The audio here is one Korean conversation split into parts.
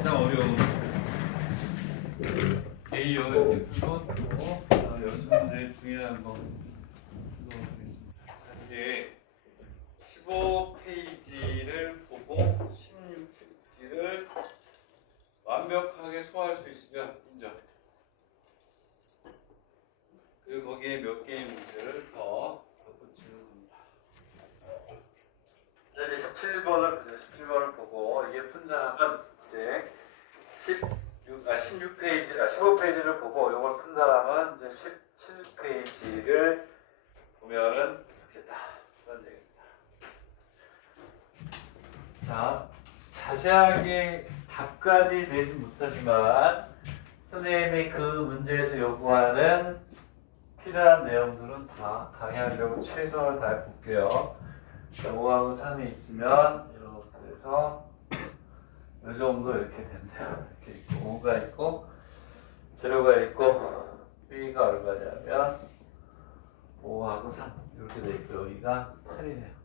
가장 어려운 A요 이렇게 풀고 또 연습 문제 중요한 거 풀도록 하겠습니다. 자, 이제 15페이지를 보고 16페이지를 완벽하게 소화할 수 있으면 인정. 그리고 거기에 몇 개의 문제를 더 덧붙이는 겁니다. 자, 이제 17번을 보고 이게 푼 사람은 이제 15페이지를 보고 이걸 푼 사람은 이제 17페이지를 보면은 좋겠다. 그런 얘기입니다. 자, 자세하게 답까지 내지 못하지만 선생님이 그 문제에서 요구하는 필요한 내용들은 다 강의하려고 최선을 다해 볼게요. 5하고 3이 있으면 이렇게 해서 이 정도 이렇게 된대요. 이렇게 있고 5가 있고 재료가 있고 B가 얼마냐면 5하고 3 이렇게 돼 있고 여기가 8이네요.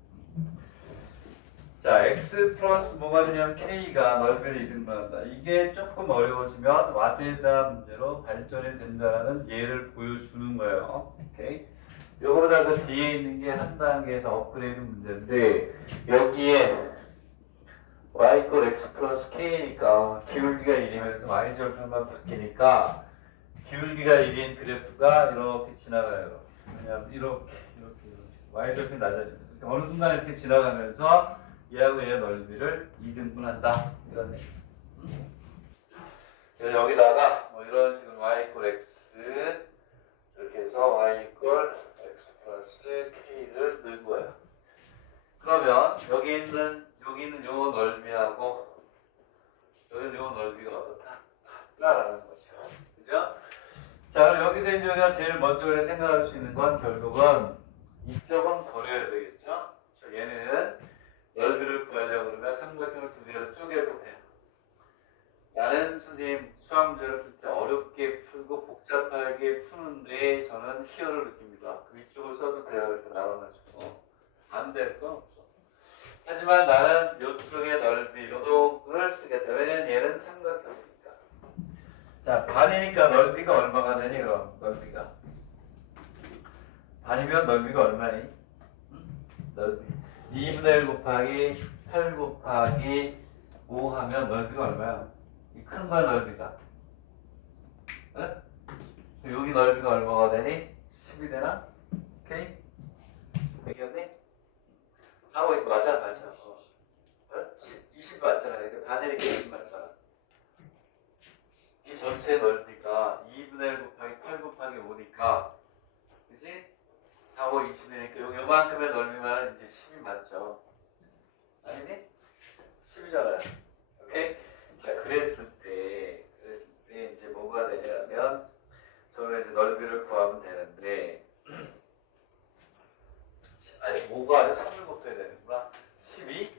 자, x 플러스 뭐가 되냐면 k가 넓이를 이등분한다. 이게 조금 어려워지면 와세다 문제로 발전이 된다는 예를 보여주는 거예요. 오케이. 요거보다 그 뒤에 있는 게 한 단계 더 업그레이드 문제인데 여기에 y = x 플러스 k니까 기울기가 1이면서 y절편만 바뀌니까 기울기가 1인 그래프가 이렇게 지나가요. 왜냐면 이렇게 y절편 낮아집니다. 어느 순간 이렇게 지나가면서 얘하고 얘의 넓이를 2등분한다. 이런 얘기. 그래서 여기다가 뭐 이런 식으로 y = x 이렇게 해서 y = x 플러스 k를 넣은 거예요. 그러면 여기 있는 요 넓이하고 여기 있는 요 넓이가 어떻다? 같다라는 거죠. 그죠? 자, 그럼 여기서 이제 우리가 제일 먼저 생각할 수 있는 건 결국은 이쪽은 버려야 되겠죠? 얘는 넓이를 구하려고 그러면 삼각형을 두 개로 쪼개도 돼요. 나는 선생님 수학 문제를 풀 때 어렵게 풀고 복잡하게 푸는데 저는 희열을 느낍니다. 그 위쪽을 써도 돼요. 이렇게 나눠가지고. 안 될 건 없어. 하지만 나는 이쪽의 넓이, 요도를 쓰겠다. 왜냐면 얘는 삼각형이니까. 자, 반이니까 넓이가 얼마가 되니, 그럼? 넓이가. 반이면 넓이가 얼마니? 넓이. 2분의 1 곱하기 8 곱하기 5 하면 넓이가 얼마야? 이 큰 거의 넓이가. 응? 여기 넓이가 얼마가 되니? 10이 되나? 오케이? 되겠니? 4, 5, 2 맞아? 맞아. 20 맞잖아. 이렇게 반이니까 20 맞잖아. 이 전체의 넓이가 2분의 1 곱하기 8 곱하기 5니까 그치? 4, 5, 20이니까 요만큼의 넓이면 이제 10이 맞죠. 아니니? 10이잖아요. 오케이? 자, 그랬을 때 이제 뭐가 되냐면 저는 이제 넓이를 구하면 되는데 아니 5가 아니라 3을 곱해야 되는구나. 12?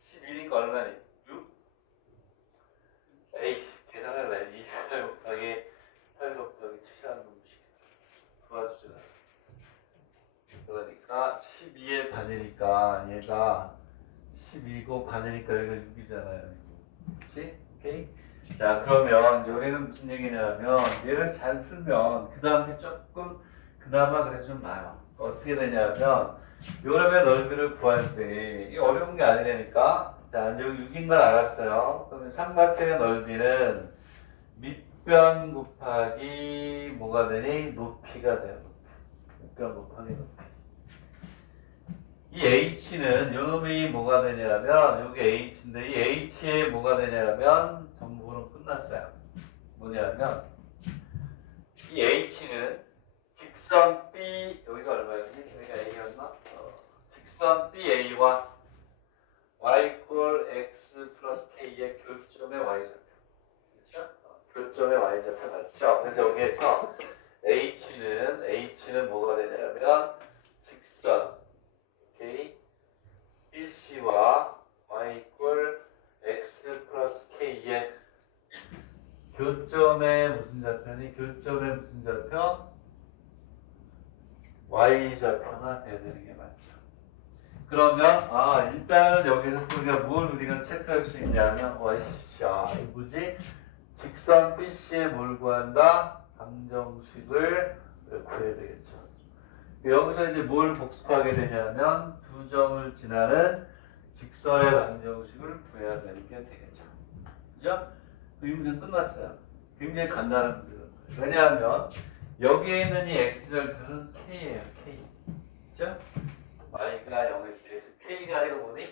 12니까 얼마니? 6? 에이, 계산할래. 2 8 곱하기 8 곱하기 7 하는 놈식 도와주잖아. 그러니까 12의 반이니까 얘가 12고 반이니까 여기가 6이잖아요. 그렇지? 오케이? 자, 그러면 이제 우리는 무슨 얘기냐면 얘를 잘 풀면 그 다음에 조금 그나마 그래서 좀 나아요. 어떻게 되냐면 요놈의 넓이를 구할 때 이게 어려운 게 아니라니까. 자, 이제 6인 걸 알았어요. 그러면 삼각형의 넓이는 밑변 곱하기 뭐가 되니? 높이가 돼요. 밑변 곱하기 높이. 이 h는 요놈이 뭐가 되냐면 여기 h인데 이 h에 뭐가 되냐면 전부는 끝났어요. 뭐냐면 이 h는 직선 B 여기가 얼마였니? 여기가 a였나? 직선 BA와 y = x 플러스 k의 교점의 y좌표. 그렇죠? 교점의 y좌표 맞죠? 그래서 여기에서 h는 뭐가 되냐면 직선 오케이. BC와 y = x 플러스 k의 교점의 무슨 좌표니? 교점의 무슨 좌표? y좌표가 되는 게 맞죠. 그러면 일단은 여기서 우리가 뭘 우리가 체크할 수 있냐면 이거 뭐지? 직선 BC에 뭘 구한다? 방정식을 구해야 되겠죠. 여기서 이제 뭘 복습하게 되냐면 두 점을 지나는 직선의 방정식을 구해야 되는 게 되겠죠. 그죠? 이 문제는 끝났어요. 굉장히 간단한 문제거든요. 왜냐하면 여기에 있는 이 x절편은 k예요. k. 그죠? y가 0일 때 k가 아니고 뭐니?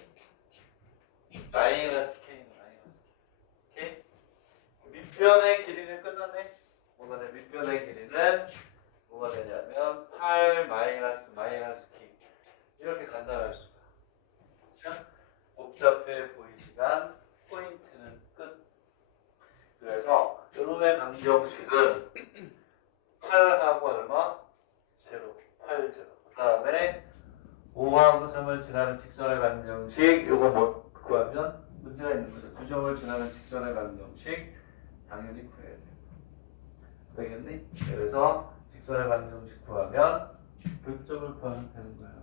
마이너스 k. 오케이? 밑변의 길이는 끝났네. 뭐가 돼? 밑변의 길이는 뭐가 되냐면 8 마이너스 k. 이렇게 간단할 수가. 그렇죠? 복잡해 보이지만 포인트는 끝. 그래서 요놈의 방정식은 8하고 얼마? 0. 8, 0. 그 다음에 5하고 3을 지나는 직선의 방정식 요거 뭐 구하면 문제가 있는 거죠. 두 점을 지나는 직선의 방정식 당연히 구해야 돼요. 되겠니? 그래서 직선의 방정식 구하면 교점을 구하면 되는 거예요.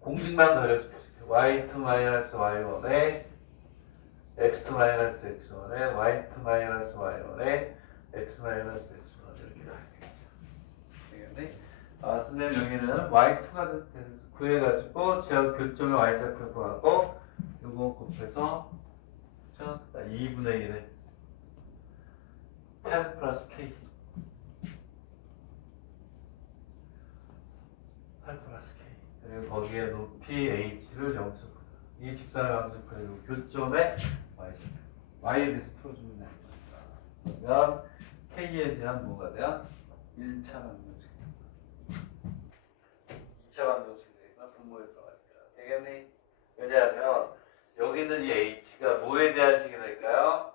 공식만 가려줄게요. y2 마이너스 y1에 x2 마이너스 x1에 y2 마이너스 y1에 x 마이너스 x1 이렇게 가야 되겠죠. 되겠니? 선생님 여기는 y2가 구해가지고 지하 교점의 y좌표 구하고 요거 곱해서 2분의 1에 8 플러스 k 8 플러스 k 그리고 거기에 높이 h를 0점 이 직선의 방정식을 교점의 y좌표 y에 대해서 풀어주면 되는 거니까 그러면 k에 대한 뭐가 돼요? 1차 방정식 2차 방정식이니까 분모에 들어가니까 되겠니? 왜냐하면 여기 있는 이 h가 뭐에 대한 식이 될까요?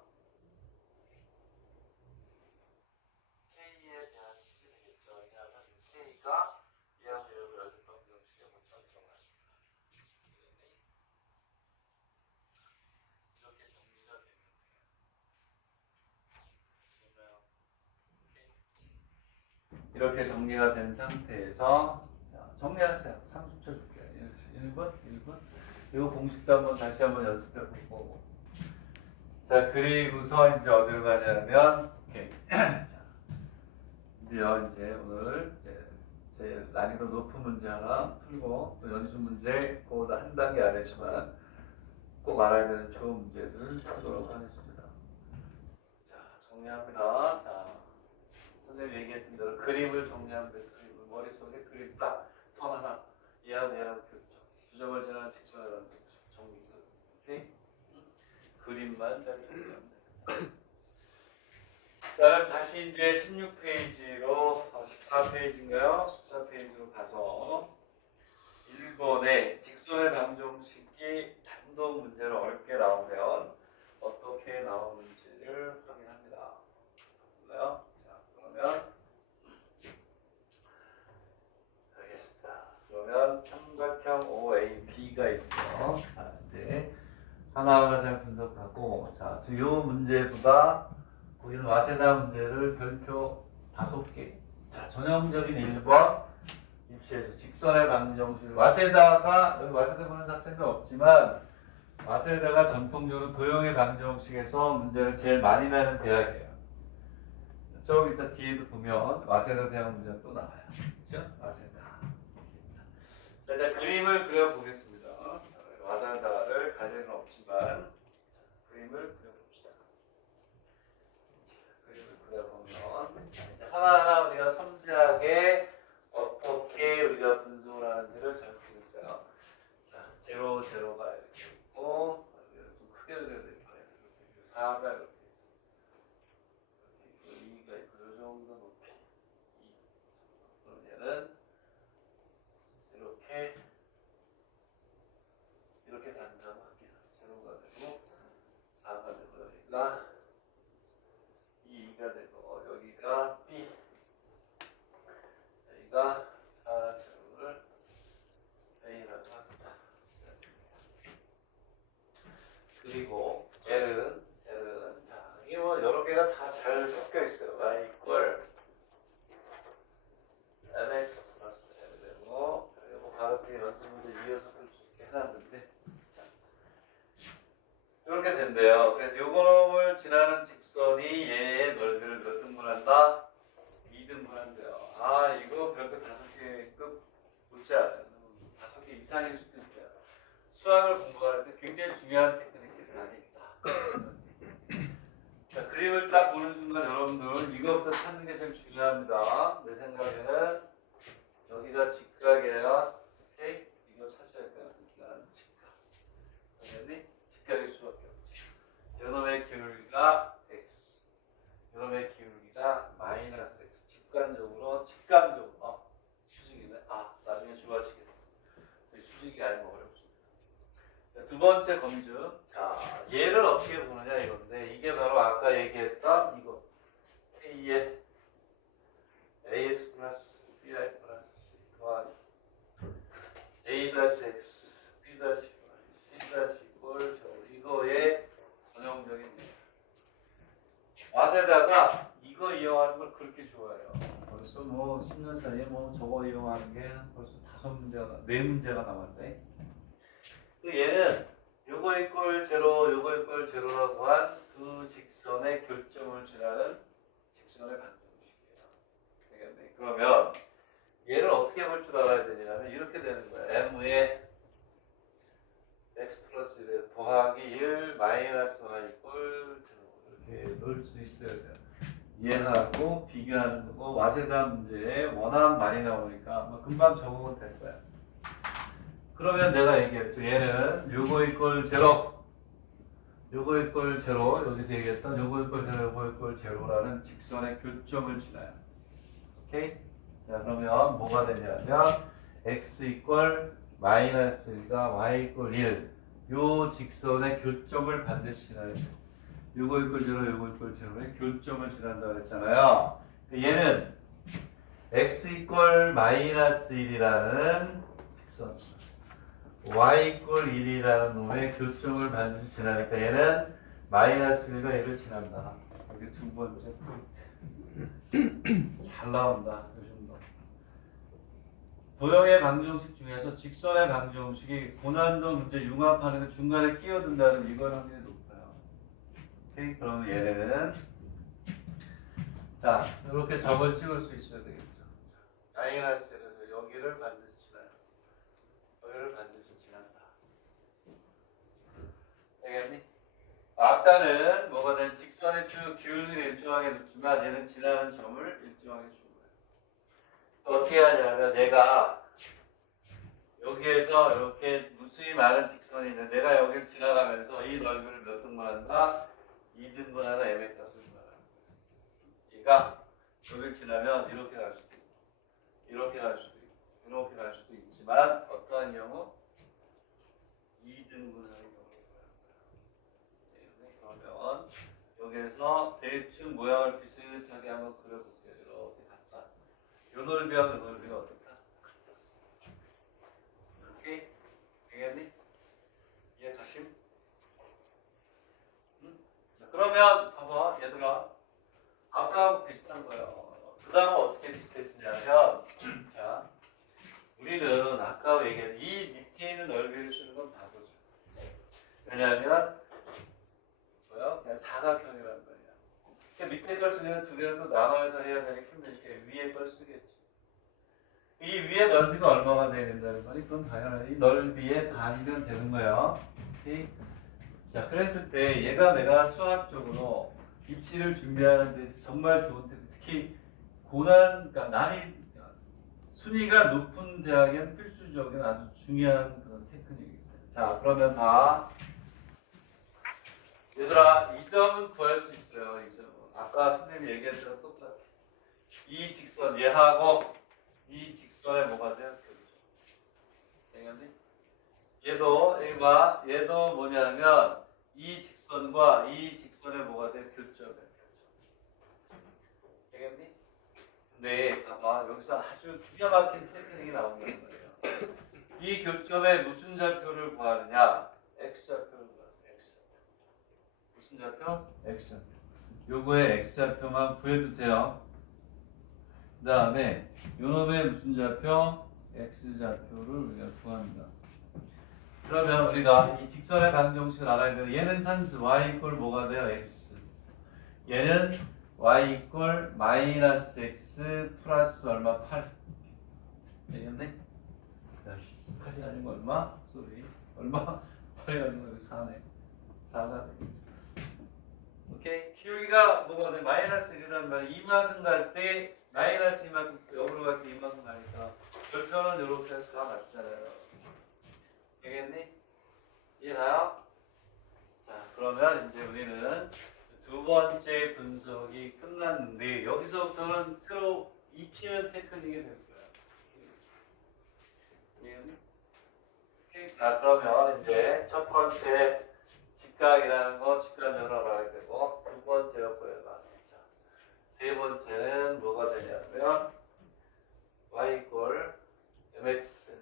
k에 대한 식이 되겠죠. 왜냐하면 k가 이하고 열을 방정식에 먼저 들어가니까 이렇게 정리가 되면 돼요. 이렇게 정리가 된 상태에서 자, 정리하세요. 30초 줄게요. 1분, 1분. 이거 공식도 한번 다시 한번 연습해 보고. 자, 그리고서 이제 어디로 가냐면, 오케이. 자, 드디어 이제 오늘 제일 난이도 높은 문제 하나 풀고, 또 연수 문제 그거보다 한 단계 아래지만 꼭 알아야 되는 좋은 문제들 풀도록 하겠습니다. 자, 정리합니다. 자, 선생님 얘기했던 대로 그림을 정리하면 돼. 그림을 머릿속에 그림 딱 선 하나 얘하고 얘하고 교점 두 점을 지나는 직선이라는 정리 오케이? 그림만 잘 정리하면 돼. 자, 다시 이제 16페이지로 14페이지인가요? 14페이지로 가서 1번에 직선의 방정식이 단독 문제로 어렵게 나오면 어떻게 나오는지를 확인합니다. 볼까요? 자, 그러면 알겠습니다. 그러면 삼각형 OAB가 있고요. 자, 이제 하나하나 잘 분석하고, 자, 지금 이 문제보다 우리는 와세다 문제를 별표 5개. 자, 전형적인 1번 입시에서 직선의 방정식. 와세다가 여기 와세다 보는 학생도 없지만 와세다가 전통적으로 도형의 방정식에서 문제를 제일 많이 내는 대학이에요. 좀 이따 뒤에도 보면 와세다 대학 문제가 또 나와요. 그렇죠? 와세다. 자, 일단 그림을 그려보겠습니다. 와세다를 갈 일은 없지만 그림을 그려봅시다. 그림을 그려보면 하나하나 우리가 섬세하게 어떻게 우리가 분석을 하는지를 잘 보겠어요. 자, 제로, 제로가 이렇게 있고 좀 크게 그려야 될 거예요. 이렇게 4가 이렇게 있어. 이렇게 있고 2가 있고 이 정도 높이 2. 그럼 얘는 이렇게 간다고 할게요. 제로가 되고 4가 되고 여기가 2가 되고 여기가 B 여기가 4제곱을 A라고 합니다. 그리고 L은 자, 이게 뭐 여러 개가 다 잘 섞여 있어요. Y 이퀄 MX 플러스 L 되고 그리고 된대요. 그래서 요거를 지나는 직선이 얘의 넓이를 몇 등분한다? 2등분한대요. 아 이거 별거 5개급 못지 않아요. 5개 이상일 수도 있어요. 수학을 공부할 때 굉장히 중요한 테크닉이 많이 있다. 자, 그림을 딱 보는 순간 여러분들 이것부터 찾는 게 제일 중요합니다. 내 생각에는 여기가 직각이에요. 오케이? 이거 찾아야 돼요. 여기가 직각. 당연히 직각일 수밖에 없지. 이놈의 기울기가 x, 이놈의 기울기가 마이너스 x. 직관적으로 수직이네. 아, 나중에 좋아지겠다. 수직이 아니면 어렵습니다. 자, 두 번째 검증. 자, 얘를 어떻게 보느냐 이건데 이게 바로 아까 얘기했던 이거 K의 ax 플러스 bi 플러스 c 더하기 a-x b-y c 이걸 이거의 전형적인 와세다가 이거 이용하는 걸 그렇게 좋아해요. 벌써 뭐 10년 사이에 뭐 저거 이용하는 게 벌써 4문제가 남았네. 얘는 요거 이꼴 제로, 요거 이꼴 제로라고 한 두 직선의 교점을 지나는 직선의 방정식이에요. 되겠네. 그러면 얘를 어떻게 볼 줄 알아야 되냐면 이렇게 되는 거야. m의 x 플러스 1에 더하기 1 마이너스 y 이꼴 제로 이렇게 넣을 수 있어야 돼요. 얘하고 비교하는 거고 와세다 문제에 워낙 많이 나오니까 뭐 금방 적응은 될 거야. 그러면 내가 얘기했죠. 얘는 요거 이꼴 제로, 요거 이꼴 제로, 여기서 얘기했던 요거 이꼴 제로, 요거 이꼴 제로라는 직선의 교점을 지나요. 오케이? 자, 그러면 뭐가 되냐면 x 이꼴 마이너스 1과 y 이꼴 1. 요 직선의 교점을 반드시 지나야 돼. 요거 이꼴 제로, 요거 이꼴 제로의 교점을 지난다고 했잖아요. 얘는 x 이꼴 마이너스 1이라는 직선, y 이꼴 1이라는 놈의 교점을 반드시 지나니까 얘는 마이너스 1과 얘를 지난다. 여기 두 번째 포인트. 잘 나온다. 요즘도. 도형의 방정식 중에서 직선의 방정식이 고난도 문제 융합하는 데 중간에 끼어든다는 이걸 확률이 높아요. 오케이? 그러면 얘네는 자 이렇게 점을 찍을 수 있어야 되겠죠. 마이너스 1에서 여기를 반드시 지나요. 여기를 반드시 지난다. 되겠니? 아까는 뭐가 된 직선의 쭉 기울기를 일정하게 줬지만 얘는 지나는 점을 일정하게 준 거예요. 어떻게 하냐면 내가 여기에서 이렇게 무수히 많은 직선이 있는데 내가 여기를 지나가면서 이 넓이를 몇 등분한다? 2등분하는 m의 값을 말하는 거예요. 얘가 여기를 지나면 이렇게 갈 수도 있고 이렇게 갈 수도 있고 이렇게 갈 수도 있지만 어떠한 경우 2등분하는 경우를 말하는 거예요. 그러면 여기에서 대충 모양을 비슷하게 한번 그려볼게요. 이렇게 같다. 요 넓이와 그 넓이가 어떻다? 이렇게 되겠니? 이해가심? 응? 자, 그러면 봐봐 얘들아 아까하고 비슷한 거예요. 그 다음은 어떻게 비슷했으냐면 자 우리는 아까 얘기한 이 밑에 있는 넓이를 쓰는 건 바보죠. 왜냐하면 뭐야? 그냥 사각형이라는 거야. 그러니까 밑에 걸 쓰면 두 개를 또 나눠서 해야 되니까 힘드니까 위에 걸 쓰겠지. 이 위에 넓이가 얼마가 돼야 된다는 거니? 그건 당연히 이 넓이의 반이면 되는 거예요. 오케이? 자, 그랬을 때 얘가 내가 수학적으로 입시를 준비하는 데 정말 좋은 특히 고난, 그러니까 난이 순위가 높은 대학엔 필수적인 아주 중요한 그런 테크닉이 있어요. 자, 그러면 봐. 얘들아, 이 점은 구할 수 있어요. 이 점은. 아까 선생님이 얘기했던 거랑 똑같아. 이 직선, 얘하고 이 직선에 뭐가 돼요? 되겠니? 얘도 뭐냐면 이 직선과 이 직선에 뭐가 돼? 교점이에요. 되겠니? 근데 봐봐 여기서 아주 기가 막힌 테크닉이 나온다는 거예요. 이 교점에 무슨 좌표를 구하느냐? x좌표를 구하세요. x좌표. 무슨 좌표? x좌표. 요거에 x좌표만 구해도 돼요. 그 다음에 요놈의 무슨 좌표? x좌표를 우리가 구합니다. 그러면 우리가 이 직선의 방정식을 알아야 돼요. 얘는 산수 y 이퀄 뭐가 돼요? x. 얘는 y 이퀄 마이너스 x 플러스 얼마? 8. 되겠네? 8이 아니고 얼마? 쏘리. 얼마? 8이 아니고 4네. 4가 되겠죠. 오케이? QE가 뭐가 돼? 마이너스 1이란 말이야. 이만큼 갈 때 마이너스 이만큼 역으로 갈 때 이만큼 가니까 별표는 이렇게 해서 다 맞잖아요. 되겠니? 이해가요? 자, 그러면 이제 우리는 두 번째 분석이 끝났는데 여기서부터는 새로 익히는 테크닉이 될 거야. 이해했니? 오케이. 자, 그러면 이제 첫 번째 직각이라는 거 직관적으로 알아야 되고 두 번째 요거야. 세 번째는 뭐가 되냐면 y 이퀄 mx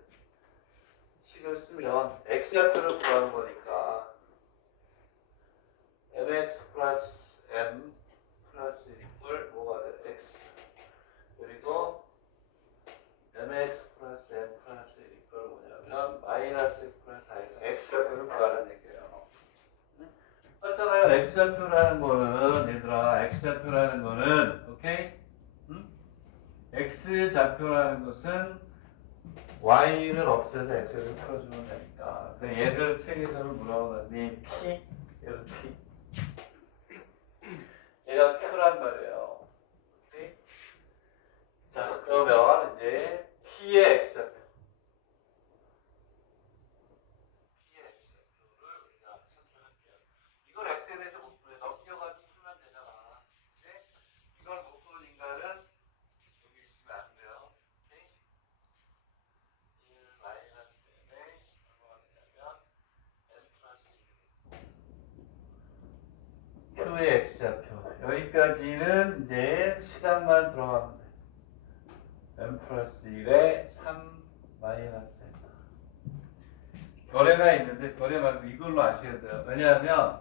식을 쓰면 x좌표를 구하는 거니까 mx 플러스 m 플러스 1 뭐가 돼? x 그리고 mx 플러스 m 플러스 1 뭐냐면 마이너스 x 플러스 4에서 x좌표를 구하는 얘기예요. 맞잖아요. x좌표라는 거는 얘들아 x좌표라는 거는 오케이? 응? x좌표라는 것은 y를 없애서 x를 풀어주면 되니까 얘를 책에서는 뭐라고 하니? p 얘를 p 얘가 q란 말이에요. 오케이? 자 그러면 이제 p의 x좌표 이걸 x에 대해서 못 풀어요. 넘겨가지고 풀면 되잖아. 근데 이걸 못 푸는 인간은 여기 있으면 안 돼요. 오케이? 1 마이너스 m에 얼마가 되냐면 n 플러스 1 q의 x좌표 여기까지는 이제 시간만 들어가면 돼. n 플러스 1에 3 마이너스 n 결례가 있는데 결례 말고 이걸로 아셔야 돼요. 왜냐하면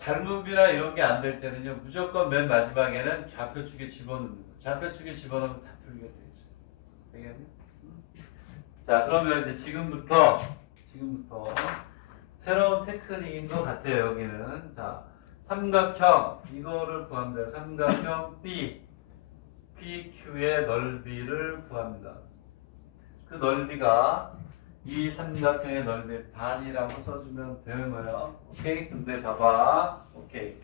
닮음이나 이런 게 안 될 때는요 무조건 맨 마지막에는 좌표축에 집어넣는 거예요. 좌표축에 집어넣으면 다 풀리게 돼 있어요. 되겠니? 자 그러면 이제 지금부터 새로운 테크닉인 것 같아요. 여기는 자 삼각형 이거를 구합니다. 삼각형 PQ의 넓이를 구합니다. 그 넓이가 이 삼각형의 넓이 반이라고 써주면 되는 거예요. 오케이? 근데 봐봐. 오케이.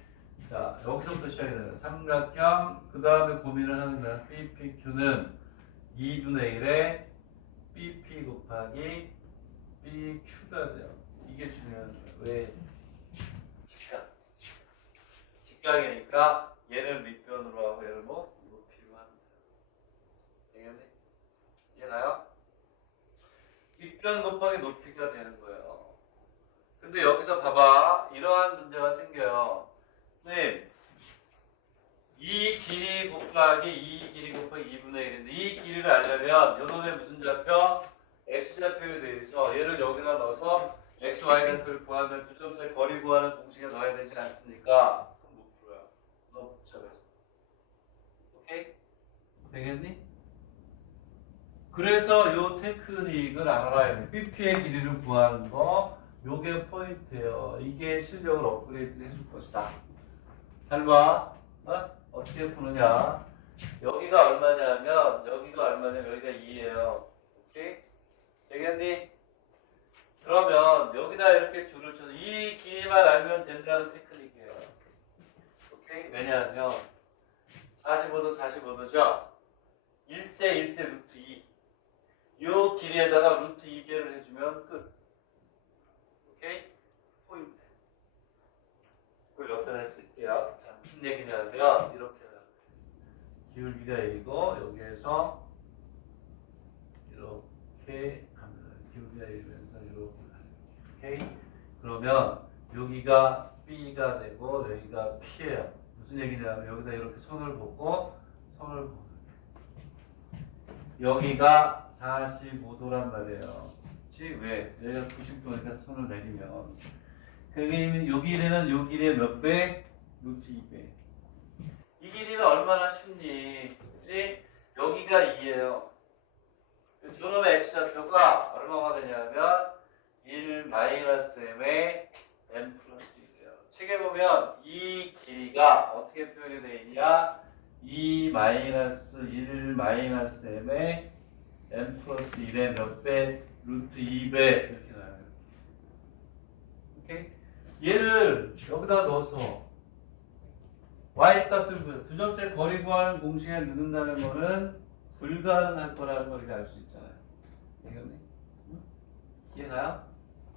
자, 여기서부터 시작이 되는 삼각형, 그 다음에 고민을 하는 거야. BPQ는 2분의 1에 BP 곱하기 BQ가 돼요. 이게 중요한 거예요. 왜? 직각. 직각이니까 얘를 밑변으로 하고 얘를 뭐? 높이로 하면 돼요. 되겠니? 이해가요? 밑변 곱하기 높이가 되는 거예요. 근데 여기서 봐봐. 이러한 문제가 생겨요. 선생님, 이 길이 곱하기 2분의 1인데 이 길이를 알려면 요놈의 무슨 좌표? x좌표에 대해서 얘를 여기다 넣어서 x, y 좌표를 구하면 두 점 사이 거리 구하는 공식에 넣어야 되지 않습니까? 그럼 못 풀어요. 너무 복잡해서. 오케이? 되겠니? 그래서 요 테크닉을 알아야 돼. BP의 길이를 구하는 거, 요게 포인트예요. 이게 실력을 업그레이드 해줄 것이다. 잘 봐. 어떻게 푸느냐. 여기가 얼마냐면, 여기가 2예요. 오케이? 되겠니? 그러면 여기다 이렇게 줄을 쳐서 이 길이만 알면 된다는 테크닉이에요. 오케이? 왜냐하면 45도죠? 1대 1대 루트 2. 요 길이에다가 루트 2개를 해주면 끝. 오케이? 포인트. 그걸 옆에다 쓸게요. 자, 무슨 얘기냐면 이렇게 기울기가 1이고 여기에서 이렇게 갑니다. 기울기가 1이면서 이렇게 가요. 오케이? 그러면 여기가 B가 되고 여기가 P예요. 무슨 얘기냐면 여기다 이렇게 선을 보고 여기가 45도란 말이에요. 그치? 왜? 여기가 90도니까 손을 내리면. 그러면 요 길이는 요 길이의 몇 배? 루트 2배. 이 길이는 얼마나 쉽니? 그치? 여기가 2예요. 저놈의 x좌표가 얼마가 되냐면 1-m의 m 플러스 1이에요. 책에 보면 이 길이가 어떻게 표현이 되어 있냐? 1-m의 m 플러스 1의 몇 배? 루트 2배 이렇게 나와요. 오케이? 얘를 여기다 넣어서 y 값을 두 점째 거리 구하는 공식에 넣는다는 거는 불가능할 거라는 걸 우리가 알 수 있잖아요. 되겠니? 응? 이해가요?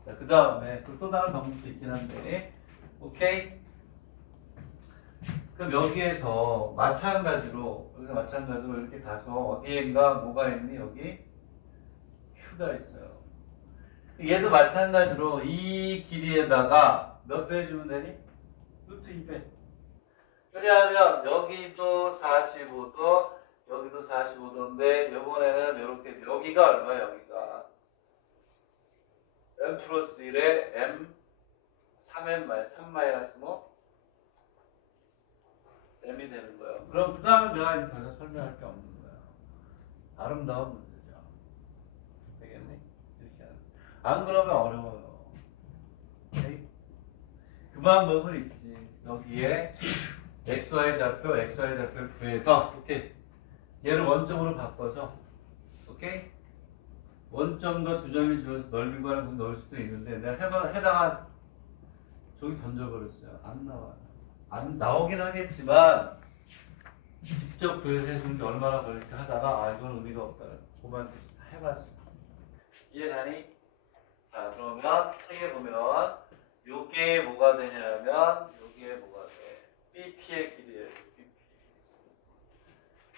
자, 그 다음에 또 다른 방법도 있긴 한데, 오케이? 그럼 여기에서 마찬가지로 이렇게 가서 어디엔가 뭐가 있니? 여기 Q가 있어요. 얘도 마찬가지로 이 길이에다가 몇 배 주면 되니? 루트 2배. 왜냐하면 여기도 45도, 여기도 45도인데 이번에는 이렇게 여기가 얼마야? 여기가 m 플러스 1에 m 3 마이너스 뭐? m이 되는 거예요. 그럼 그 다음에 내가 이제 더 이상 설명할 게 없는 거예요. 아름다운 문제죠. 되겠니? 이렇게 하는. 안 그러면 어려워요. 오케이? 그 방법은 있지. 여기에 XY 좌표를 구해서 오케이. 얘를 원점으로 바꿔서 오케이? 원점과 두 점이 주어서 넓이 구하는 거 넣을 수도 있는데 내가 해당한 저기 던져버렸어요. 안 나와요. 안 나오긴 하겠지만 직접 구해서 해주는 게 얼마나 걸릴까 하다가 아 이건 의미가 없다. 그만 해봤어. 이해가니? 자 그러면 책에 보면 요게 뭐가 되냐면 요게 뭐가 돼? BP의 길이에요. BP.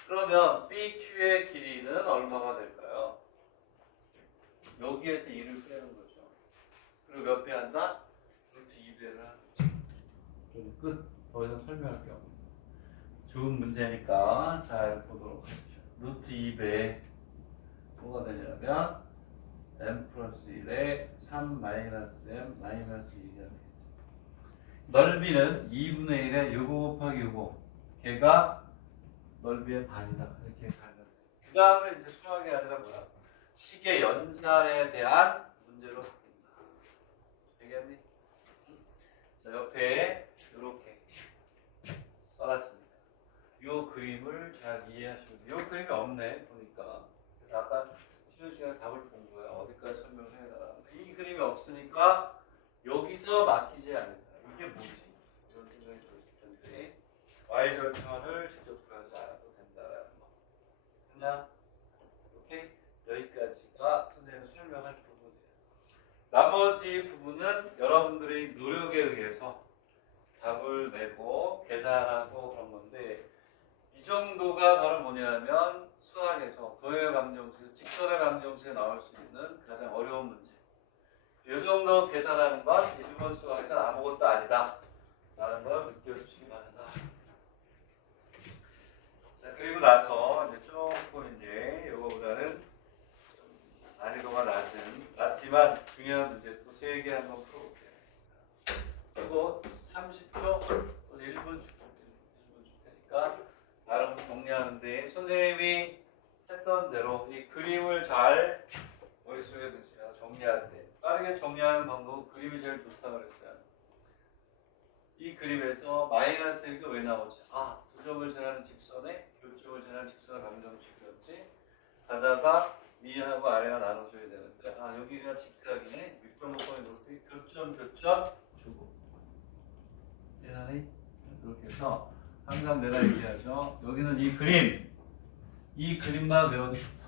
그러면 BQ의 길이는 얼마가 될까요? 여기에서 2를 빼는 거죠. 그리고 몇 배 한다? 루트 2배를 하는 거죠. 그럼 끝. 더 이상 설명할 게 없는 좋은 문제니까 잘 보도록 하십시오. 루트 2배 뭐가 되냐면 m 플러스 1에 3 마이너스 m 마이너스 2가 되겠죠. 넓이는 2분의 1에 요거 곱하기 요거 걔가 넓이의 반이다. 이렇게 가면 돼요. 그 다음에 이제 수학이 아니라 뭐야? 식의 연산에 대한 문제로 바뀐다. 되겠니? 자, 옆에 이렇게 써놨습니다. 이 그림을 잘 이해하시면 돼요. 이 그림이 없네 보니까. 그래서 아까 쉬는 시간에 답을 본 거야. 어디까지 설명을 해야 되나. 이 그림이 없으니까 여기서 막히지 않을까. 이게 뭐지? 이런 생각이 들었을 텐데 y절편을 직접 구하지 않아도 된다라는 거. 그냥 오케이? 여기까지가 선생님이 설명할 부분이에요. 나머지 부분은 여러분들의 노력에 의해서 답을 내고 계산하고 그런 건데 이 정도가 바로 뭐냐면 수학에서 도형의 방정식, 직선의 방정식에 나올 수 있는 가장 어려운 문제. 이 정도 계산하는 건 일본 수학에서는 아무것도 아니다 라는 걸 느껴주시기 바란다. 자 그리고 나서 이제 조금 이제 이거보다는 난이도가 낮지만 중요한 문제 또 3개 한번 풀어볼게요. 그리고 30초, 1분 줄 테니까 다른 거 정리하는데 선생님이 했던 대로 이 그림을 잘 머릿속에 드시면 정리할 때 빠르게 정리하는 방법은 그림이 제일 좋다고 그랬어요. 이 그림에서 마이너스 1가 왜 나오지? 아, 두 점을 지나는 직선에 교점을 지나는 직선의 방정식이었지. 가다가 위하고 아래가 나눠져야 되는데 아 여기가 직각이네. 밑변목선의 높이 교점 주고 계산이 이렇게 해서 항상 내가 얘기하죠. 여기는 이 그림만 외워도 좋다.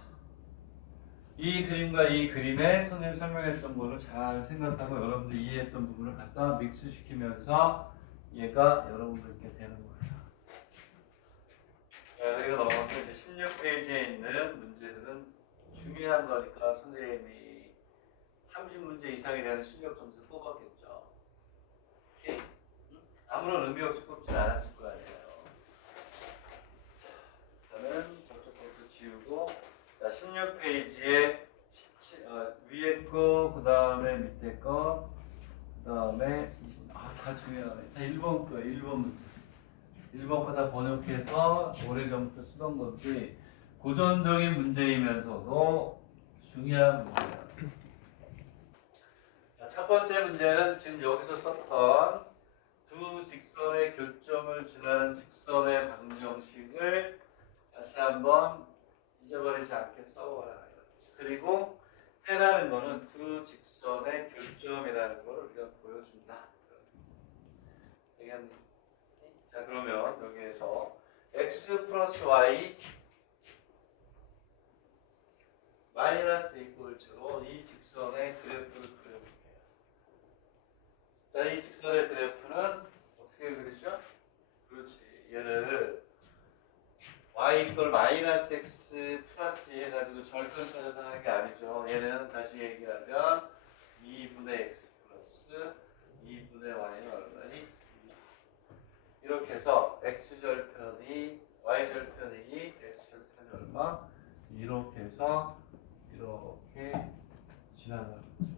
이 그림과 이 그림에 선생님이 설명했던 거를 잘 생각하고 여러분들 이해했던 부분을 갖다 믹스시키면서 얘가 여러분들께 되는 거예요. 자, 그리고 넘어가서 이제 16페이지에 있는 문제들은 중요한 거니까 선생님이 30문제 이상이 되는 실력 점수 뽑았겠죠. 오케이? 아무런 의미 없이 뽑지 않았을 거 아니에요. 저는 저쪽 것도 지우고 자 16페이지에 위에 거, 그 다음에 밑에 거, 그 다음에 다 중요하네. 다 1번 거, 1번 문제. 1번 거 다 번역해서 오래전부터 쓰던 건데 고전적인 문제이면서도 중요한 문제야. 첫 번째 문제는 지금 여기서 썼던 두 직선의 교점을 지나는 직선의 방정식을 다시 한번 잊어버리지 않게 써보라. 그리고 해라는 거는 두 직선의 교점이라는 걸 우리가 보여준다. 되겠니? 자, 그러면 여기에서 x 플러스 y 마이너스 이꼴즈로 이 직선의 그래프를 그려볼게요. 자, 이 직선의 그래프는 어떻게 그리죠? 그렇지. 얘를 y 이퀄 마이너스 x 플러스 해가지고 절편 찾아서 하는 게 아니죠. 얘는 다시 얘기하면 2분의 x 플러스 2분의 y는 얼마니? 이렇게 해서 x절편이 y절편이 x절편이 얼마? 이렇게 해서 이렇게 지나가는 거죠.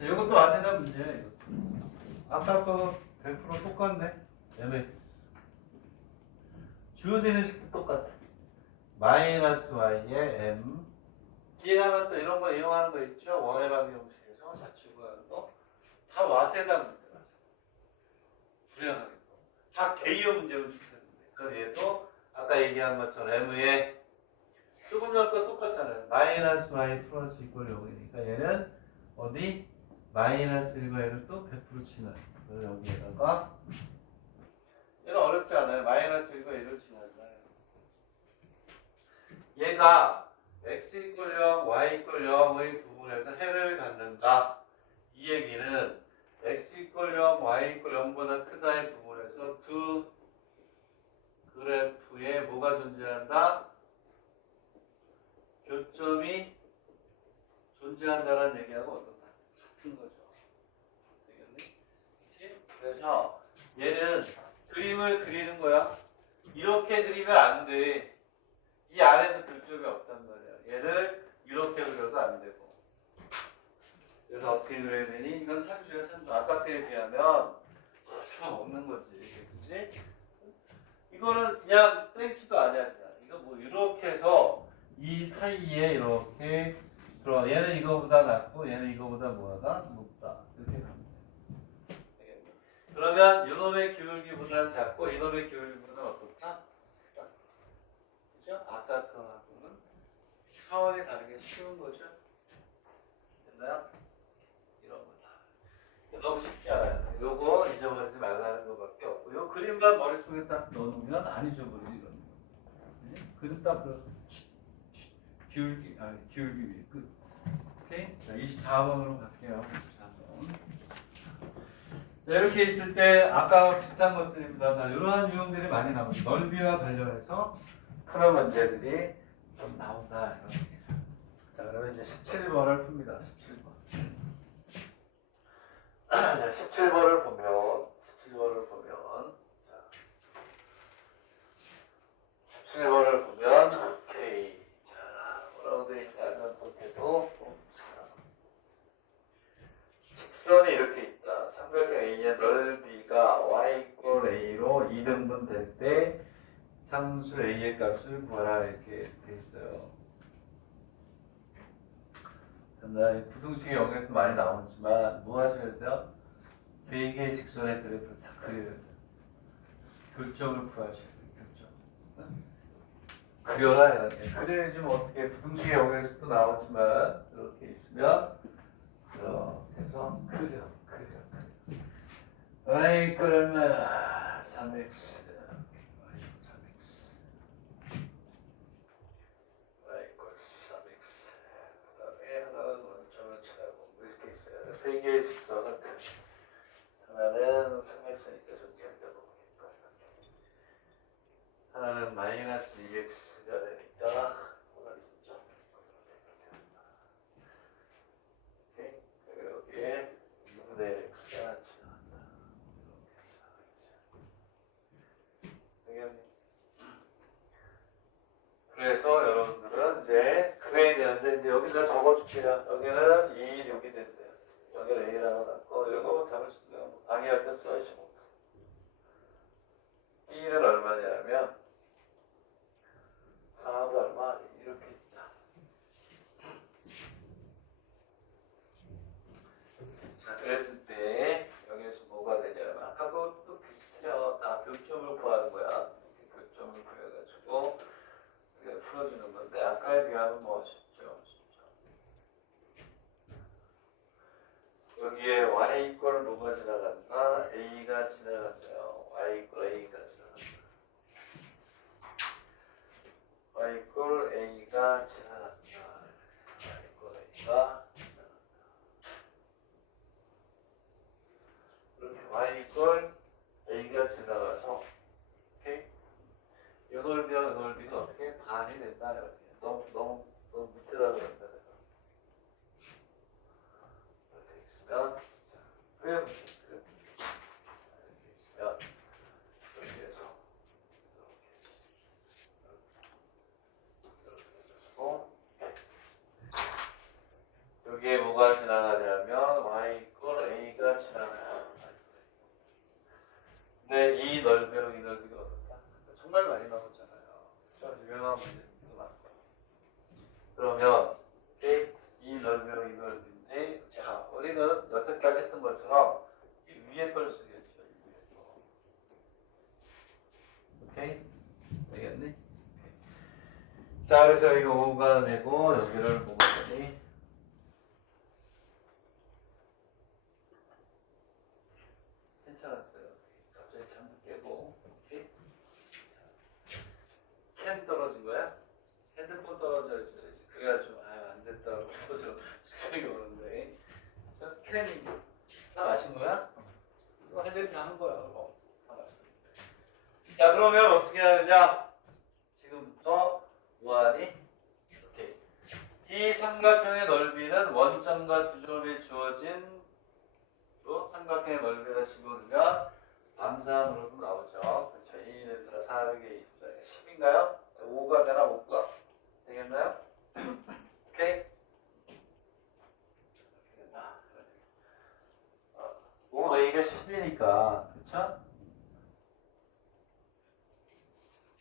이것도 아세나 문제야. 이것도. 아까 거 100% 똑같네. mx 주어지는 식도 똑같아. 마이너스 y의 m 뒤에 가면 또 이런 거 이용하는 거 있죠. 원의 방정식에서 자취구하는 거. 다 와세다 문제가 불량하게 다 개요 문제로 출제했는데 그럼 얘도 아까 얘기한 것처럼 m의 조금 전과 똑같잖아요. 마이너스 y 플러스 이퀄 0이니까 얘는 어디? 마이너스 1과 1을 또 100% 치나요. 그래서 여기에다가 얘는 어렵지 않아요. 마이너스 1과 1을 치나요. 얘가 x 이퀄 0, y 이퀄 0의 부분에서 해를 갖는다. 이 얘기는 x 이퀄 0, y 이퀄 0보다 크다의 부분에서 두 그래프에 뭐가 존재한다? 교점이 존재한다는 얘기하고 어떤가? 같은 거죠. 되겠니? 그치? 그래서 얘는 그림을 그리는 거야. 이렇게 그리면 안 돼. 이 안에서 교점이 없단 말이야. 얘를 이렇게 그려도 안 되고. 그래서 어떻게 그려야 되니? 이건 산수야, 산수. 아까 때에 비하면 좀 없는 거지. 그치? 이거는 그냥 땡키도 아니야. 이거 뭐 이렇게 해서 이 사이에 이렇게 들어가. 얘는 이거보다 낮고 얘는 이거보다 뭐하다? 높다. 이렇게 갑니다. 되겠니? 그러면 이놈의 기울기보다는 작고 이놈의 기울기보다는 어떻다? 크다. 그죠? 아까 거하고는 차원이 다르게 쉬운 거죠. 됐나요? 이런 거다. 너무 쉽지 않아요. 요거 잊어버리지 말라는 것밖에 없고 요 그림만 머릿속에 딱 넣어놓으면 안 잊어버리지 이런 거. 그지? 그림 딱 기울기 위에 끝. 오케이? 자, 24번으로 갈게요. 24번. 자, 이렇게 있을 때 아까와 비슷한 것들입니다. 이러한 유형들이 많이 나오죠. 넓이와 관련해서 그런 문제들이 좀 나온다. 이런 얘기죠. 자, 그러면 이제 17번을 풉니다. 17번. 자, 17번을 보면 자, 17번을 보면 오케이. 자, 뭐라고 되어 있냐면 어떻게도 직선이 이렇게 있다. 삼각 A의 넓이가 y 이퀄 A로 2등분 될 때 상수 A의 값을 구하라 이렇게 돼 있어요. 부등식이 여기에서 많이 나오지만 뭐 하셔야 돼요? 세 개의 직선의 그래프를 다 그려야 돼요. 교점을 구하셔야 돼요. 교점. 그려라 이렇게. 그려야지 뭐 어떻게 부등식이 여기에서 또 나오지만 이렇게 있으면 이렇게 해서 그려. y 그러면 3x 세 개의 직선을 하나는 삼각선이니까 좀 연결해보니까 하나는 마이너스 2x가 되니까 오케이. 그리고 여기에 2분의 x가 지나간다. 그래서 여러분들은 이제 그래야 되는데 이제 여기다 적어줄게요. 여기는 2, 6이 된대요. 여기를 A라고 놨고 이런 거 답을 쓴다. 강의할 때 써야지 뭐. B는 얼마냐면 4가 얼마? 이렇게 있다. 이 넓이랑 이 넓이가 어떻다? 정말 많이 나오잖아요. 그렇죠? 유명한 문제도 많고. 그러면 오케이? 이 넓이랑 이 넓이인데 자 우리는 여태까지 했던 것처럼 이 위에 걸 쓰겠죠. 이 위에 거. 오케이? 알겠니? 자 그래서 이거 5가 되고 여기를 뭐가 되니? 괜찮았어요. 갑자기 잠도 깨고. 오케이? 캔 떨어진 거야? 핸드폰 떨어져 있어요. 그래가지고 안 됐다고 수정이 오는데. 캔 다 마신 거야? 이거 할 일 다 한 거야. 다 마신 거야. 자 그러면 어떻게 하느냐? 지금부터 뭐하니? 오케이. 이 삼각형의 넓이는 원점과 두 점이 주어진 삼각형의 넓이가 집어넣으면 암산으로도 나오죠. 그렇죠. 2는 400에 24에 10인가요? 5가 되나 5가? 되겠나요? 오케이? 5A가 10이니까 그렇죠?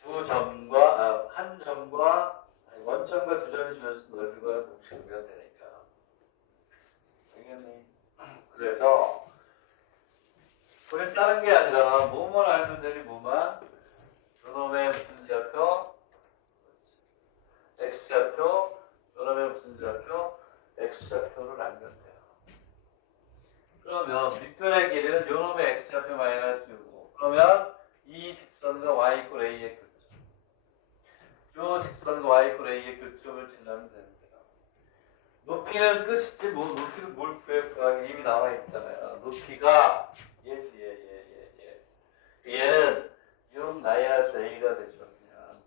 두 점과 한 점과 원점과 두 점이 주어진 넓이가 곱씹으면 되니까 되겠니? 그래서 우리 다른 게 아니라 뭐만 알면 되니 뭐만 요놈의 무슨 좌표 x좌표 요놈의 무슨 좌표 x좌표를 알면 돼요. 그러면 밑변의 길이는 요놈의 x좌표 마이너스 6이고 그러면 이 직선과 y 이퀄 a의 교점 요 직선과 y 이퀄 a의 교점을 지나면 됩니다. 높이는 끝이지 뭐 높이를 뭘 구하기 이미 나와 있잖아요. 높이가 얘지 얘는 6 마이너스 a가 되죠. 그냥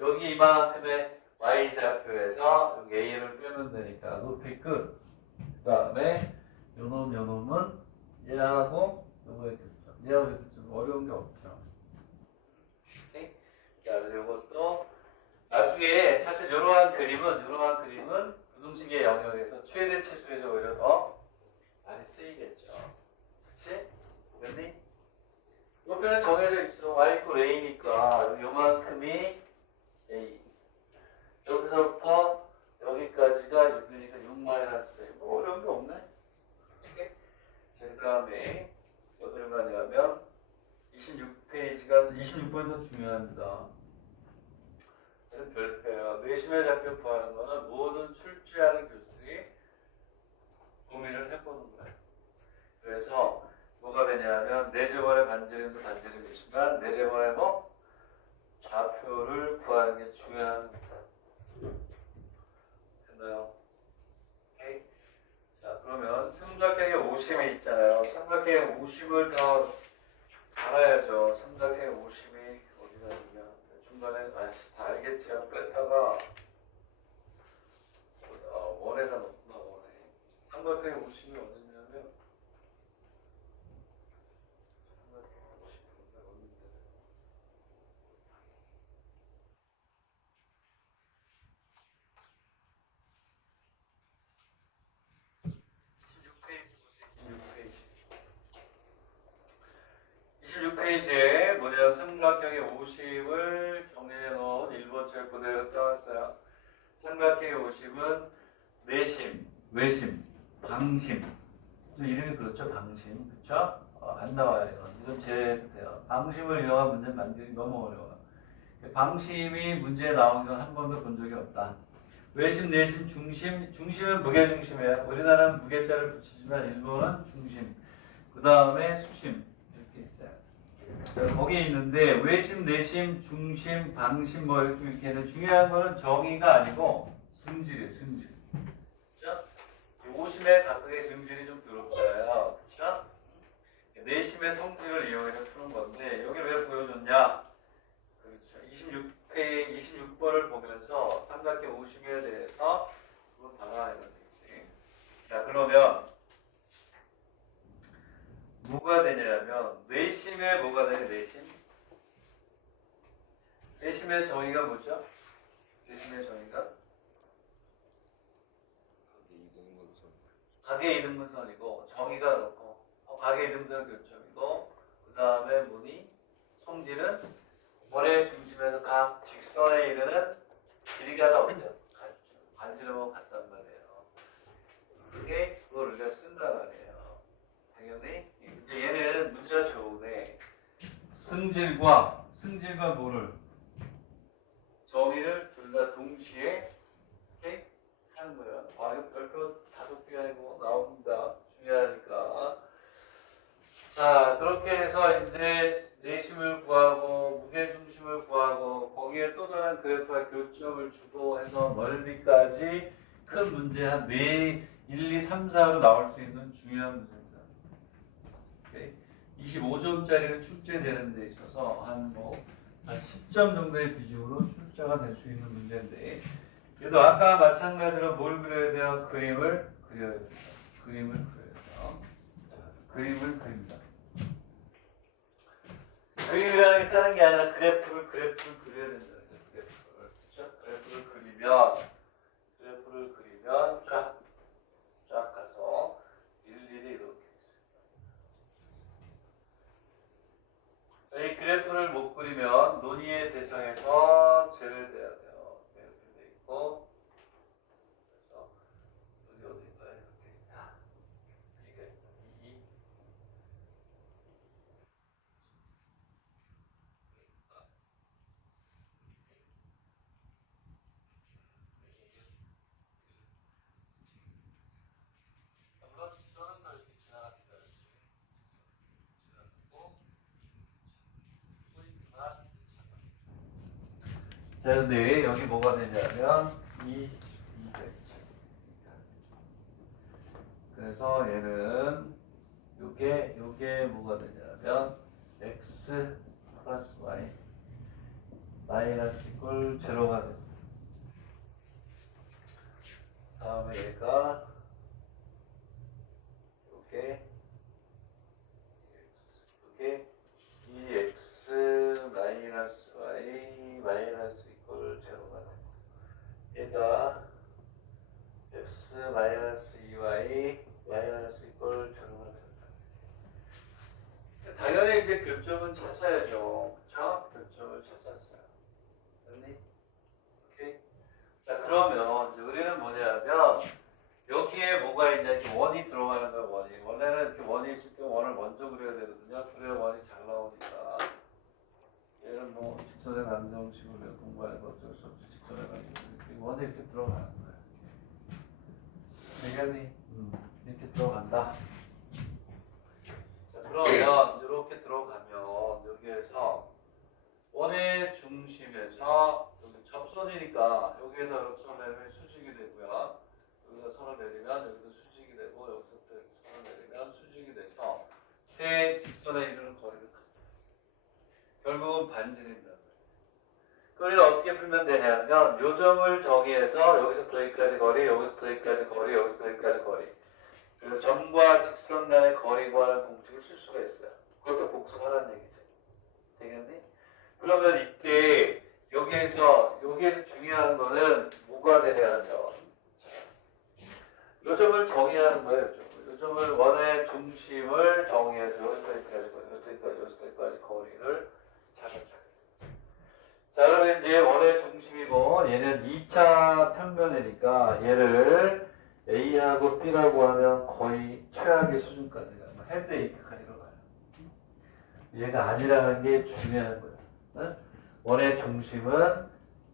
여기 이만큼의 y좌표에서 여기 a를 빼면 되니까 높이 끝. 그 다음에 요놈은 얘하고 요거의 교점 얘하고 교점 어려운 게 없죠. 오케이? 자 그래서 요것도 나중에 사실 이러한 그림은 부등식의 영역에서 최대 최소에서 오히려 더 많이 쓰이겠죠. 그치? 그랬니? 높이는 정해져 있어. y 이퀄 a니까 요만큼이 a. 여기서부터 여기까지가 6이니까 6 마이너스 a. 뭐 어려운 게 없네. 오케이? 자, 그 다음에 어디로 가냐면 26페이지가 26번이 더 중요합니다. 얘는 별표예요. 내심의 좌표 구하는 거는 모든 출제하는 교수들이 고민을 해보는 거예요. 그래서 뭐가 되냐면 내제번의 반지름도 반지름이지만 내제번의 뭐 좌표를 구하는 게 중요합니다. 됐나요? 오케이. 자 그러면 삼각형의 50이 있잖아요. 삼각형의 50을 더 알아야죠. 삼각형의 50이 어디가 있냐? 중간에 다 알겠지. 뺐다가 원에다 넣구나 원에. 삼각형의 50이 어디냐면 삼각형의 50이 어딘데? 페이지에 뭐냐 삼각형의 50을 정리해 놓은 1번째 그대로 따왔어요. 삼각형의 50은 내심, 외심, 방심. 이름이 그렇죠. 방심. 그렇죠? 안 나와요. 이건 제외해도 돼요. 방심을 이용한 문제 만들기 너무 어려워요. 방심이 문제에 나온 건 한 번도 본 적이 없다. 외심, 내심, 중심. 중심은 무게중심이에요. 우리나라는 무게자를 붙이지만 일본은 중심. 그 다음에 수심. 이렇게 있어요. 거기에 있는데 외심, 내심, 중심, 방심 뭐 이렇게 있는데 중요한 거는 정의가 아니고 승질이에요. 승질. 그렇죠? 오심의 각각의 승질이 좀 더럽잖아요. 그렇죠? 내심의 성질을 이용해서 푸는 건데 여기 왜 보여줬냐? 그렇죠. 26번을 보면서 삼각형 50에 대해서 그건 당황하는 거지. 자 그러면 뭐가 되냐면 내심에 뭐가 되냐 내심? 내심의 정의가 뭐죠? 내심의 정의가 가계 이등분선이고 정의가 그렇고 가계 이등분선 교점이고 그 그 다음에 뭐니? 성질은 원의 중심에서 각 직선에 이르는 길이가 다 어때요? 반지름하고 같단 말이에요. 이게 그걸 우리가 쓴단 말이에요. 당연히. 근데 얘는 문제가 좋으네. 승질과 뭐를? 정의를 둘 다 동시에 이렇게 하는 거예요. 아, 이거 별표 5개 아니고 나옵니다. 중요하니까. 자, 그렇게 해서 이제 내심을 구하고 무게중심을 구하고 거기에 또 다른 그래프와 교점을 주고 해서 넓이까지 큰 문제 한 4, 1, 2, 3, 4로 나올 수 있는 중요한 문제입니다. 오케이? 25점짜리가 출제되는 데 있어서 한 10점 정도의 비중으로 출제가 될 수 있는 문제인데 그래도 아까 마찬가지로 뭘 그려야 돼요? 그림을 그려야 돼요. 그림을 그려야 돼요. 자, 그림을 그립니다. 그림이라는 게 다른 게 아니라 그래프를 그려야 된다는 거예요. 그래프를. 그렇죠? 그래프를 그리면 쫙 가서 일일이 이렇게 있어요. 이 그래프를 못 그리면 논의의 대상에서 제외돼야 돼요. 이렇게 돼 있고 그래서 여기 어딘가에 이렇게 이게 물론 직선은 다 이렇게 지나갑니다. 지나가고 포인트만 자, 근데 여기 뭐가 되냐면 그래서 얘는 요게 뭐가 되냐면 x 플러스 y 마이너스 이꼴 제로가 됩니다. 다음에 얘가 요게 2x 마이너스 y 마이너스 이꼴 제로가 됩니다. 얘가 x 마이너스 2y 마이너스 이꼴 제로가 됩니다. 당연히 이제 교점은 찾아야죠. 그쵸? 교점을 찾았어요. 됐니? 오케이? 자, 그러면 이제 우리는 뭐냐면 여기에 뭐가 있냐 이렇게 원이 들어가는 거야. 원래는 이렇게 원이 있을 때 원을 먼저 그려야 되거든요. 그래야 원이 잘 나오니까. 얘는 뭐 직선의 방정식으로 공부하는 어쩔 수 없이 직선의 방정식 원이 이렇게 들어가는 거야. 되겠니? 이렇게 들어간다. 자, 그러면 이렇게 들어가면 여기에서 원의 중심에서 여기 접선이니까 여기에다 이렇게 선을 내리면 수직이 되고요. 여기다 선을 내리면 여기도 수직이 되고 여기서부터 선을 내리면 수직이 돼서 세 직선에 이르는 거리를 결국은 반지름이다. 그걸 어떻게 풀면 되냐면 요점을 정의해서 여기서부터 여기까지 거리, 여기서부터 여기까지 거리, 여기서부터 여기까지 거리. 그래서 점과 직선 간의 거리 구하는 공식을 쓸 수가 있어요. 그것도 복습하라는 얘기죠. 되겠니? 그러면 이때 여기에서 중요한 거는 뭐가 되냐면 요점을 정의하는 거예요. 요점을 원의 중심을 정의해서 여기서부터 여기까지 거리, 여기서부터 여기까지 거리를 잡아줘요. 자, 그러면 이제 원의 중심이고 얘는 2차 평면이니까 얘를 A하고 B라고 하면 거의 최악의 수준까지 가요. 헤드 에이크까지로 가요. 얘가 아니라는 게 중요한 거예요. 네? 원의 중심은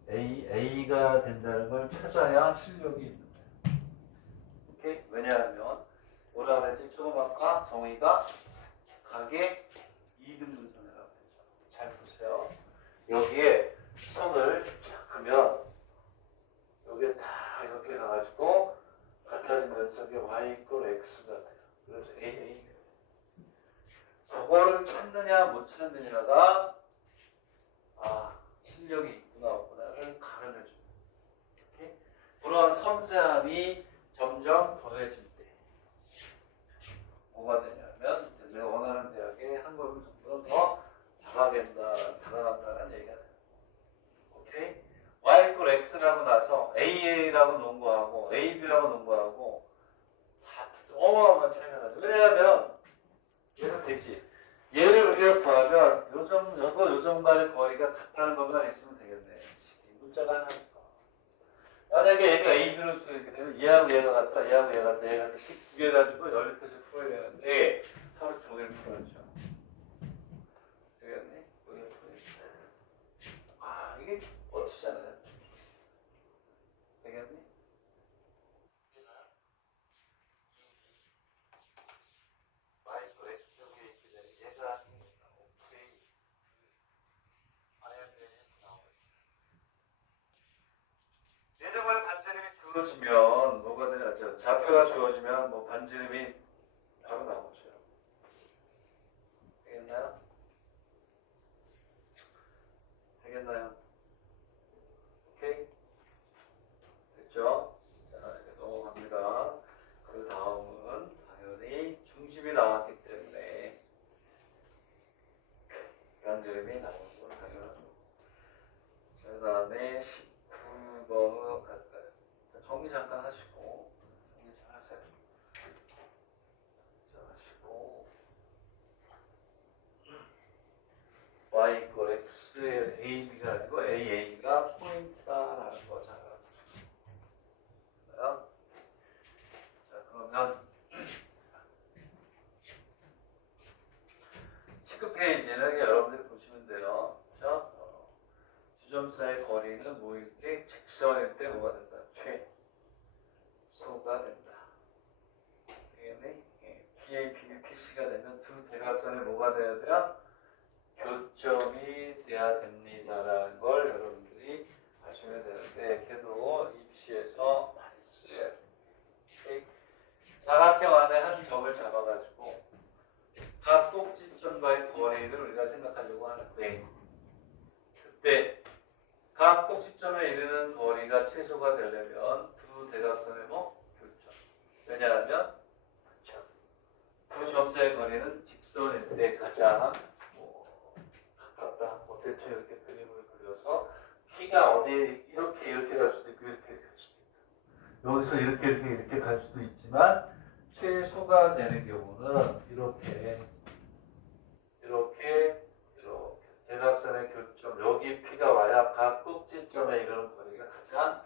A가 된다는 걸 찾아야 실력이 있는 거예요. 오케이? 왜냐하면 뭐라 그랬지? 조금 아까 정의가 각의 2등분선이라고 했죠. 잘 보세요. 여기에 선을 쫙 그면 여기에 다 이렇게 가가지고 같아지면서 이게 y 이꼴 x가 돼요. 그래서 a 저거를 찾느냐 못 찾느냐가 실력이 있구나 없구나를 가르쳐줍니다. 이렇게 그런 섬세함이 점점 더해질 때 뭐가 되냐면 내가 원하는 대학에 한 걸음 정도 더 다가간다는 얘기가 돼요. 오케이? y 이꼴 x라고 나서 a라고 놓은 거하고 ab라고 놓은 거하고 다 어마어마한 차이가 나죠. 왜냐하면 얘는 되지. 얘를 우리가 주어지면 뭐가 되냐죠? 좌표가 주어지면 뭐 반지름이 바로 나오죠. 되겠나요? 되겠나요? 오케이? 됐죠? 자, 이제 넘어갑니다. 그 다음은 당연히 중심이 나왔기 때문에 반지름이 나오는 건 당연하죠. 자, 그 다음에 19번으로 갈까요? 자, 정리 잠깐 하시고 정리 잘 하세요. 자, 하시고 y equal x의 ab가 아니고 AA가 포인트다라는 거 잘 알아두세요. 자, 그러면 19페이지는 여러분들이 보시면 돼요. 그렇죠? 주점사의 거리는 뭐일 때? 직선일 때 뭐가 된다? 최소가 된다. 되겠니? PA, PB, PC가 되면 두 대각선에 뭐가 돼야 돼요? 교점이 돼야 됩니다라는 걸 여러분들이 아시면 되는데 걔도 입시에서 많이 쓰여요. 사각형 안에 한 점을 잡아가지고 각 꼭지점과의 거리를 우리가 생각하려고 하는데 그때 각 꼭지점에 이르는 거리가 최소가 되려면 두 대각선의 뭐? 교점. 왜냐하면 두 점사의 거리는 직선일 때 가장 가깝다. 뭐 대충 이렇게 그림을 그려서 P가 어디 이렇게 갈 수도 있고 이렇게 갈 수도 있다. 여기서 이렇게 갈 수도 있지만 최소가 되는 경우는 이렇게 대각선의 교점 여기 P가 와야 각 꼭지점에 이르는 거리가 가장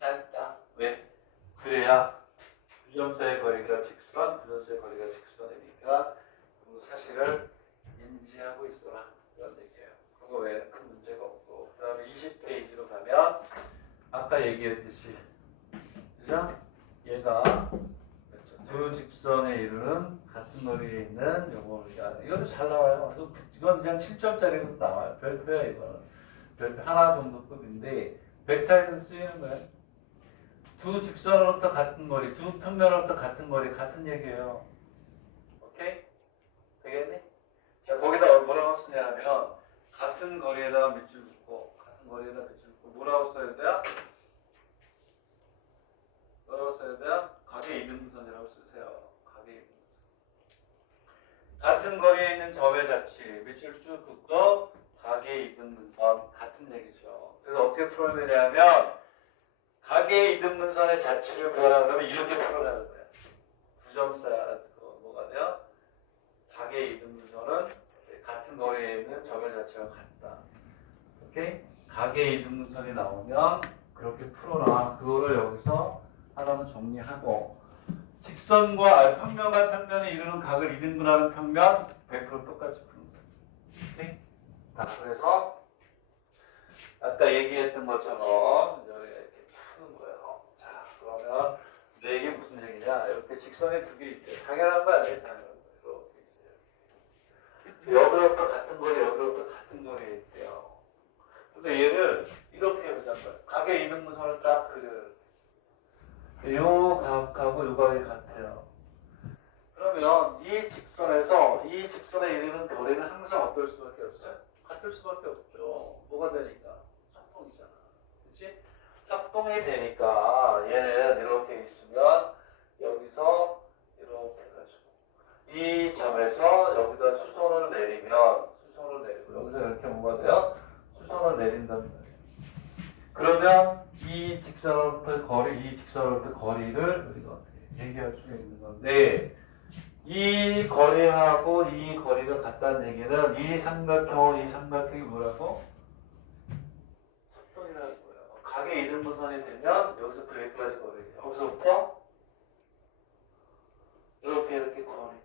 짧다. 왜? 그래야 주점사의 거리가 직선, 주점사의 거리가 직선이니까 그 사실을 인지하고 있어라. 이런 얘기예요. 그거 외에는 큰 문제가 없고. 그 다음에 20페이지로 가면 아까 얘기했듯이 그죠? 얘가 두 직선에 이르는 같은 거리에 있는 요거 이것도 잘 나와요. 이건 그냥 7점짜리로 나와요. 별표야 이거는. 별표 하나 정도 급인데 벡터에서 쓰이는 거예요. 두 직선으로부터 같은 거리, 두 평면으로부터 같은 거리 같은 얘기예요. 오케이? 되겠니? 자, 거기다 뭐라고 쓰냐면 같은 거리에다가 밑줄 긋고 같은 거리에다가 밑줄 긋고 뭐라고 써야 돼요? 뭐라고 써야 돼요? 각의 이등분선이라고 쓰세요. 각의 이등분선. 같은 거리에 있는 점의 자치 밑줄 쭉 긋고 각의 이등분선 같은 얘기죠. 그래서 어떻게 풀어야 되냐면 각의 이등분선의 자치를 구하라 그러면 이렇게 풀어라는 거예요. 부점사 뭐가 돼요? 각의 이등분선은 같은 거리에 있는 점의 자체가 같다. 오케이? 각의 이등분선이 나오면 그렇게 풀어라. 그거를 여기서 하나는 정리하고 직선과 평면과 평면에 이르는 각을 이등분하는 평면 100% 똑같이 푸는 거예요. 오케이? 자, 그래서 아까 얘기했던 것처럼 이렇게 푸는 거예요. 자, 그러면 이게 무슨 얘기냐? 이렇게 직선에 두 개 있대. 당연한 거 아니에요? 당연한 거. 이렇게 있어요. 여기로부터 같은 거리, 여기로부터 같은 거리에 있대요. 근데 얘를 이렇게 보자고요. 각의 이등분선을 딱 그려요. 요 각하고 요 각이 같아요. 그러면 이 직선에서 이 직선에 이르는 거리는 항상 어떨 수밖에 없어요? 같을 수밖에 없죠. 뭐가 되니까? 합동이잖아. 그치? 합동이 되니까 얘는 이렇게 있으면 여기서 이렇게 해가지고 이 점에서 여기다 수선을 내리고 여기서 이렇게 뭐가 돼요? 수선을 내린단 말이에요. 그러면 이 직선으로부터 거리를 우리가 어떻게 얘기할 수 있는 건데 이 거리하고 이 거리가 같다는 얘기는 이 삼각형이 뭐라고? 합동이라는 거예요. 각의 이등분선이 되면 여기서부터 여기까지 거리, 여기서부터 이렇게 거리.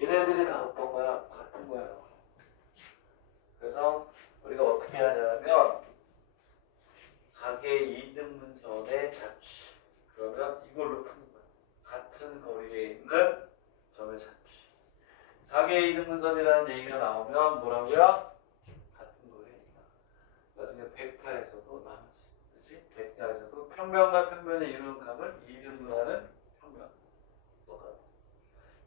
얘네들이 다 어떤 거야? 같은 거예요. 그래서 우리가 어떻게 하냐면 각의 이등분선의 자취. 그러면 이걸로 푸는 거예요. 같은 거리에 있는 점의 자취. 각의 이등분선이라는 얘기가 나오면 뭐라고요? 같은 거리에 있다. 나중에 벡터에서도 나오지. 그치? 100대에서도 평면과 평면의 이루는 값을 2등분하는 평면. 똑같아.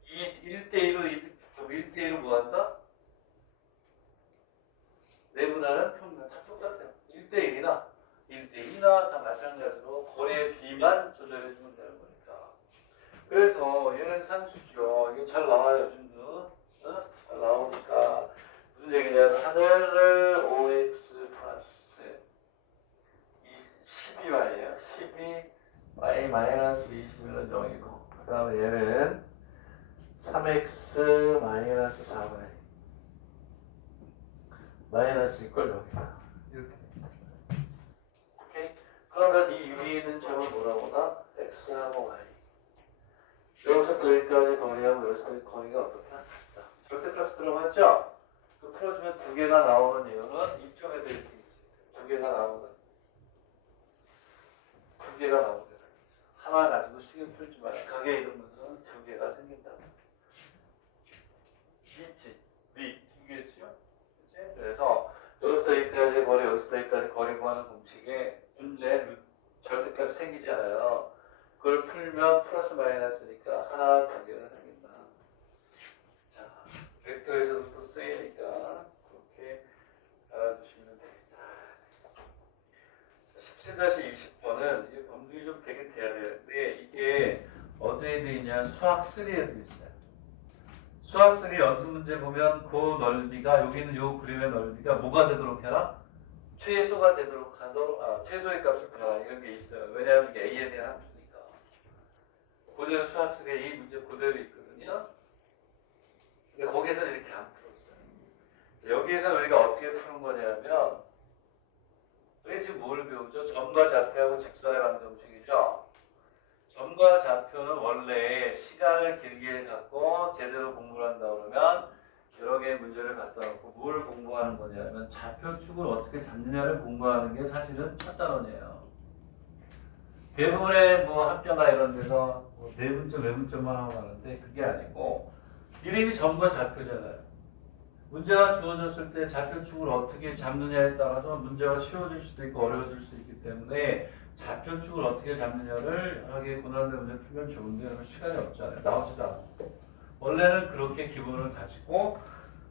1대1로 1대1로 뭐 한다? 내분하는 평면. 다 똑같아요. 1대1이나 다 마찬가지로 거리의 비만 조절해주면 되는 거니까. 그래서 얘는 산수죠. 이게 잘 나와요, 준수. 어? 잘 나오니까. 무슨 얘기냐면 하늘을 5x 플러스 12y예요. 12y 마이너스 20은 0이고 그 다음에 얘는 3x 마이너스 4y 마이너스 이걸 0이다. 이렇게. 오케이? 그러면 이 위에 있는 점은 뭐라고 나? x하고 y. 여기서부터 여기까지 거리하고 여기서부터 거리가 어떻다? 절대값 들어갔죠? 그 풀어주면 두 개가 나오는 이유는 이쪽에도 이렇게 있어요. 두 개가 나오는. 두 개가 나오게 되죠. 하나 가지고 식을 풀지 마요. 가게 이름은 두 개가 생긴다. 있지? 두 개지요? 그치? 그래서 여기부터 여기까지 거리, 여기부터 여기까지 거리 구하는 공식에 문제 절대값이 생기잖아요. 그걸 풀면 플러스 마이너스니까 하나, 두 개가 생긴다. 자, 벡터에서도 또 쓰이니까 그렇게 알아두시면 되겠다. 17-20번은 이 검증이 좀 되게 돼야 되는데 이게 어디에 돼 있냐? 수학 3에 돼 있어요. 수학 3 연습 문제 보면 그 넓이가 여기는 요 그림의 넓이가 뭐가 되도록 해라? 최소가 되도록 하도록 최소의 값을 구하라 이런 게 있어요. 왜냐하면 이게 A에 대한 함수니까. 그대로 수학 3에 이 문제 그대로 있거든요. 근데 거기에서는 이렇게 안 풀었어요. 여기에서 우리가 어떻게 푸는 거냐면 우리 지금 뭘 배우죠? 점과 좌표하고 직선의 방정식이죠. 점과 좌표는 원래 시간을 길게 갖고 제대로 공부를 한다 그러면 여러 개의 문제를 갖다 놓고 뭘 공부하는 거냐면 좌표축을 어떻게 잡느냐를 공부하는 게 사실은 첫 단원이에요. 대부분의 뭐 학교나 이런 데서 뭐 내분점, 외분점만 하고 가는데 그게 아니고 이름이 점과 좌표잖아요. 문제가 주어졌을 때 좌표축을 어떻게 잡느냐에 따라서 문제가 쉬워질 수도 있고 어려워질 수 있기 때문에 좌표축을 어떻게 잡느냐를 여러 개의 고난도 문제 풀면 좋은데 그러면 시간이 없잖아요. 나오지도 않고. 원래는 그렇게 기본을 가지고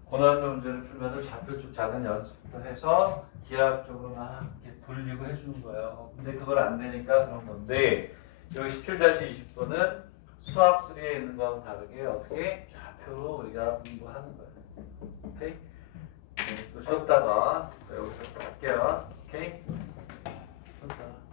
고난도 문제를 풀면서 좌표축 작은 연습부터 해서 기하학적으로 막 이렇게 돌리고 해주는 거예요. 근데 그걸 안 되니까 그런 건데 여기 17-20번은 수학 3에 있는 거하고 다르게 어떻게 좌표로 우리가 공부하는 거예요. 오케이? 또 쉬었다가 여기서 또 할게요. 오케이? 쉬었다가